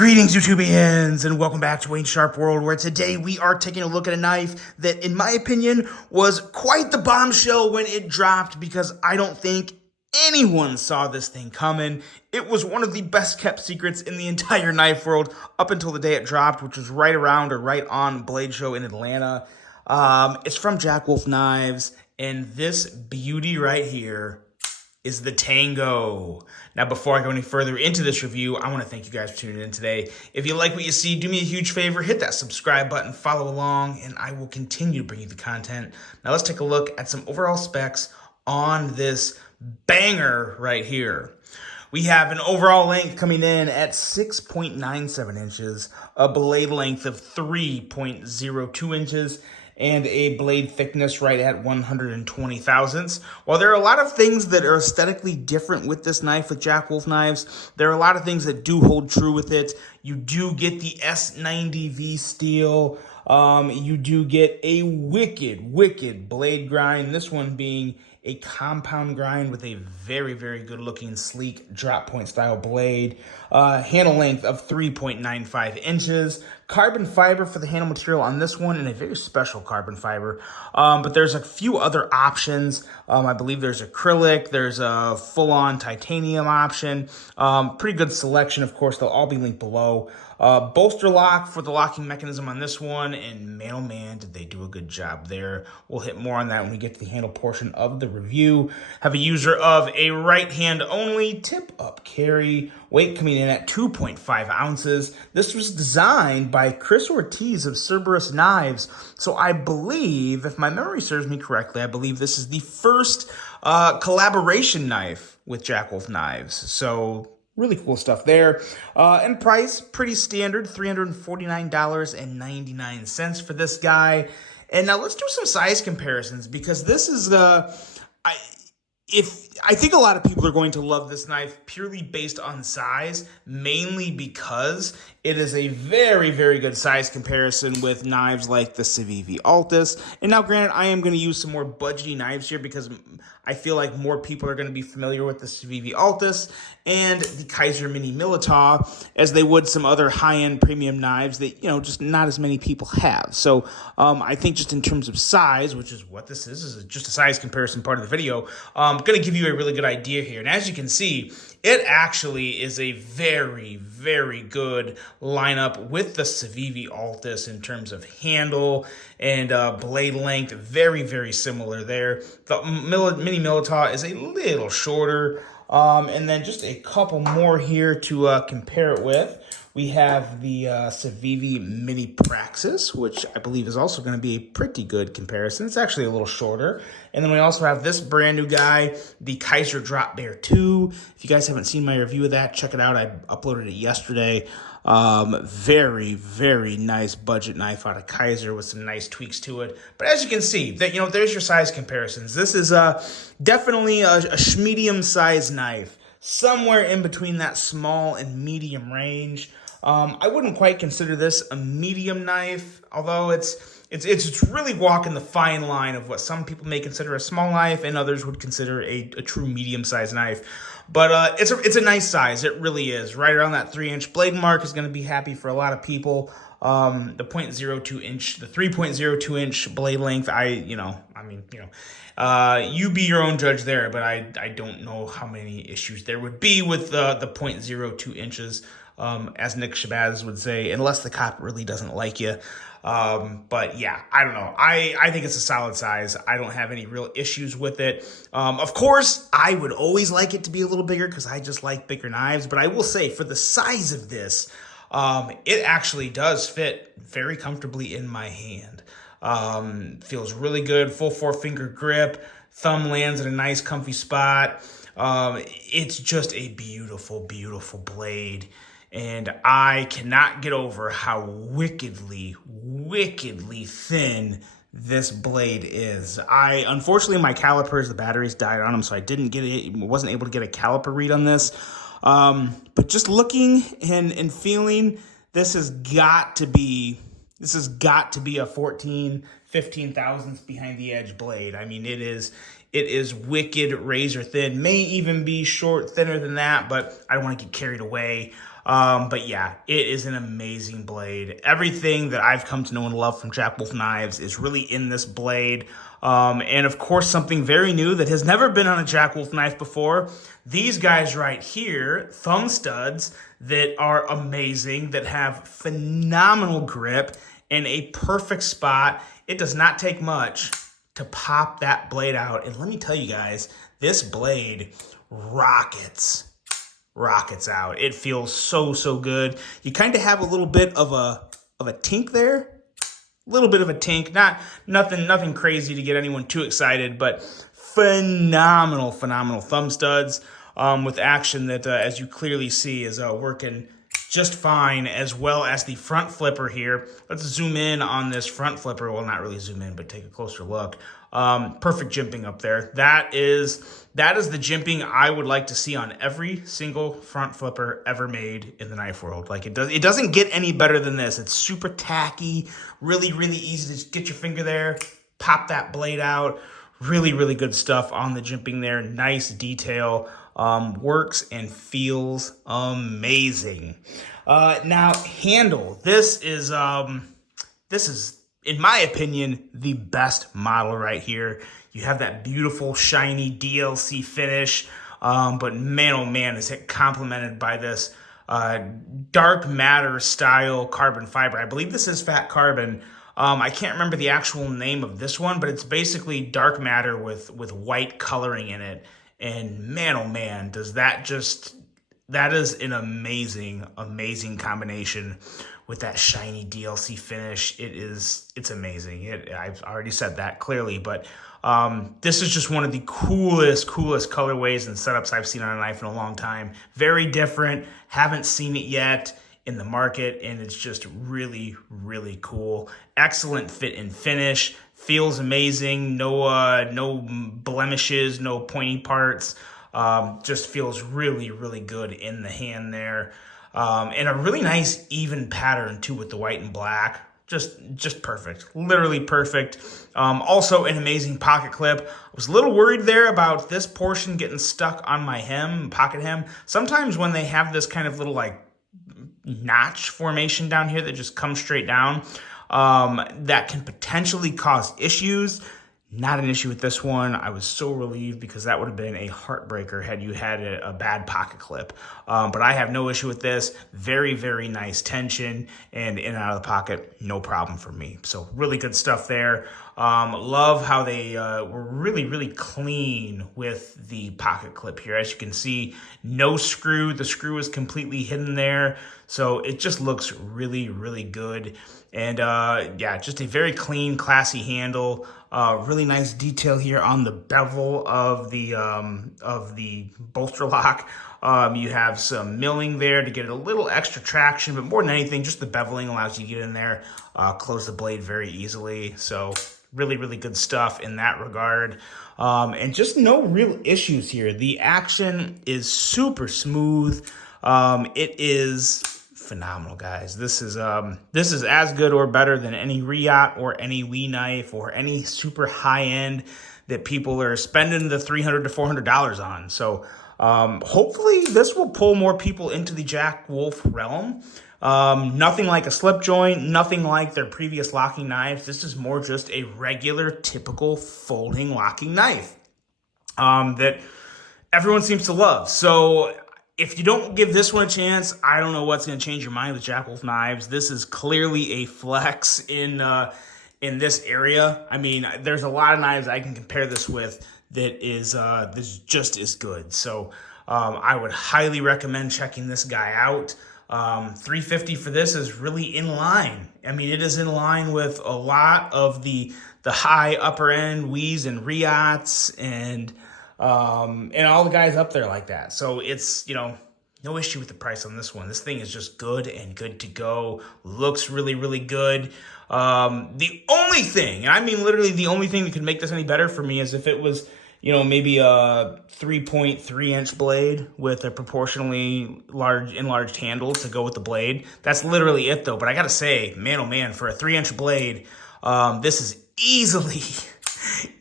Greetings, YouTubians, and welcome back to Wayne Sharp World, where today we are taking a look at a knife that, in my opinion, was quite the bombshell when it dropped, because I don't think anyone saw this thing coming. It was one of the best kept secrets in the entire knife world up until the day it dropped, which was right around or right on Blade Show in Atlanta. It's from Jack Wolf Knives, and this beauty right here is the Tango. Now, before I go any further into this review, I want to thank you guys for tuning in today. If you like what you see, do me a huge favor, hit that subscribe button, follow along, and I will continue to bring you the content. Now, let's take a look at some overall specs on this banger right here. We have an overall length coming in at 6.97 inches, a blade length of 3.02 inches, and a blade thickness right at 120 thousandths. While there are a lot of things that are aesthetically different with this knife, with Jack Wolf Knives, there are a lot of things that do hold true with it. You do get the S90V steel. You do get a wicked blade grind. This one being a compound grind with a very good looking sleek drop point style blade. Handle length of 3.95 inches. Carbon fiber for the handle material on this one, and a very special carbon fiber. But there's a few other options. I believe there's acrylic, there's a full-on titanium option. Pretty good selection, of course. They'll all be linked below. Bolster lock for the locking mechanism on this one, and man, oh man, did they do a good job there. We'll hit more on that when we get to the handle portion of the review. Have a user of a right hand only tip up carry, weight coming in at 2.5 ounces. This was designed by Chris Ortiz of Cerberus Knives. So I believe, if my memory serves me correctly, I believe this is the first collaboration knife with Jack Wolf Knives. So really cool stuff there. And price, pretty standard, $349.99 for this guy. And now let's do some size comparisons, because this is I think a lot of people are going to love this knife purely based on size, mainly because it is a very good size comparison with knives like the Civivi Altus. And now, granted, I am going to use some more budgety knives here because I feel like more people are going to be familiar with the Civivi Altus and the Kaiser Mini Militar as they would some other high-end premium knives that, just not as many people have. So I think just in terms of size, which is what this is just a size comparison part of the video, I'm going to give you a really good idea here. And as you can see, it actually is a very good lineup with the Civivi Altus in terms of handle and blade length. Very similar there. The Mini Militar is a little shorter. And then just a couple more here to compare it with. We have the Civivi Mini Praxis, which I believe is also going to be a pretty good comparison. It's actually a little shorter. And then we also have this brand new guy, the Kaiser Drop Bear 2. If you guys haven't seen my review of that, check it out. I uploaded it yesterday. Very nice budget knife out of Kaiser with some nice tweaks to it. But as you can see, that there's your size comparisons. This is definitely a medium size knife, somewhere in between that small and medium range. I wouldn't quite consider this a medium knife, although it's really walking the fine line of what some people may consider a small knife and others would consider a true medium-sized knife. But it's a nice size. It really is. Right around that 3-inch blade mark is going to be happy for a lot of people. The 3.02 inch blade length, you be your own judge there, but I don't know how many issues there would be with the 0.02 inches. As Nick Shabazz would say, unless the cop really doesn't like you. But yeah, I don't know. I think it's a solid size. I don't have any real issues with it. Of course, I would always like it to be a little bigger because I just like bigger knives. But I will say, for the size of this, it actually does fit very comfortably in my hand. Feels really good. Full 4-finger grip. Thumb lands in a nice, comfy spot. It's just a beautiful blade. And I cannot get over how wickedly thin this blade is. Unfortunately, my calipers, the batteries died on them, so I wasn't able to get a caliper read on this. But just looking and feeling, this has got to be a 15 thousandths behind the edge blade. I mean, it is wicked razor thin, may even be thinner than that, but I don't want to get carried away. But yeah, it is an amazing blade. Everything that I've come to know and love from Jack Wolf knives is really in this blade. And of course, something very new that has never been on a Jack Wolf knife before. These guys right here, thumb studs that are amazing, that have phenomenal grip in a perfect spot. It does not take much to pop that blade out. And let me tell you guys, this blade rockets out. It feels so good. You kind of have a little bit of a tink there. A little bit of a tink, nothing crazy to get anyone too excited, but phenomenal thumb studs with action that, as you clearly see, is working just fine, as well as the front flipper here. Let's zoom in on this front flipper. Well, not really zoom in, but take a closer look. Perfect jimping up there. That is the jimping I would like to see on every single front flipper ever made in the knife world. Like it doesn't get any better than this. It's super tacky, really easy to just get your finger there, pop that blade out. Really good stuff on the jimping there. Nice detail. Works and feels amazing. Now handle. This is in my opinion, the best model right here. You have that beautiful, shiny DLC finish, but man, oh man, is it complemented by this dark matter style carbon fiber. I believe this is fat carbon. I can't remember the actual name of this one, but it's basically dark matter with white coloring in it. And man, oh man, that is an amazing combination with that shiny DLC finish. It's amazing. I've already said that clearly, but this is just one of the coolest colorways and setups I've seen on a knife in a long time. Very different. Haven't seen it yet in the market, and it's just really cool. Excellent fit and finish. Feels amazing. No blemishes, no pointy parts. Just feels really good in the hand there. And a really nice even pattern too with the white and black. Just perfect. Literally perfect. Also an amazing pocket clip. I was a little worried there about this portion getting stuck on my pocket hem. Sometimes when they have this kind of little like notch formation down here that just comes straight down, that can potentially cause issues. Not an issue with this one. I was so relieved because that would have been a heartbreaker had you had a bad pocket clip. But I have no issue with this. Very nice tension, and in and out of the pocket, no problem for me. So really good stuff there. Love how they were really clean with the pocket clip here. As you can see, no screw. The screw is completely hidden there. So it just looks really good. And yeah, just a very clean, classy handle. Really nice detail here on the bevel of the bolster lock. You have some milling there to get a little extra traction, but more than anything, just the beveling allows you to get in there, close the blade very easily. So really good stuff in that regard. And just no real issues here. The action is super smooth. It is phenomenal, guys. This is as good or better than any Riot or any Wii knife or any super high end that people are spending the $300 to $400 on. So hopefully this will pull more people into the Jack Wolf realm. Nothing like a slip joint, nothing like their previous locking knives. This is more just a regular, typical folding locking knife that everyone seems to love. So if you don't give this one a chance, I don't know what's going to change your mind with Jack Wolf knives. This is clearly a flex in this area. I mean, there's a lot of knives I can compare this with that is just as good. So I would highly recommend checking this guy out. $350 for this is really in line. I mean, it is in line with a lot of the high upper end Wiis and Riots and all the guys up there like that. So it's, no issue with the price on this one. This thing is just good and good to go. Looks really good. The only thing, and I mean literally the only thing that could make this any better for me is if it was, maybe a 3.3 inch blade with a proportionally enlarged handle to go with the blade. That's literally it though. But I gotta say, man, oh man, for a 3-inch blade, this is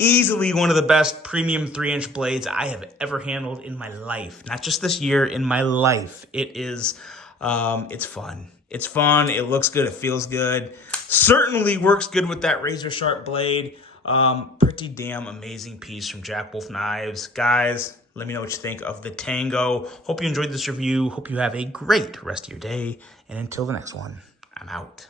easily one of the best premium 3-inch blades I have ever handled in my life. Not just this year, in my life. It is It's fun. It's fun. It looks good. It feels good. Certainly works good with that razor sharp blade. Pretty damn amazing piece from Jack Wolf Knives. Guys, let me know what you think of the Tango. Hope you enjoyed this review. Hope you have a great rest of your day. And until the next one, I'm out.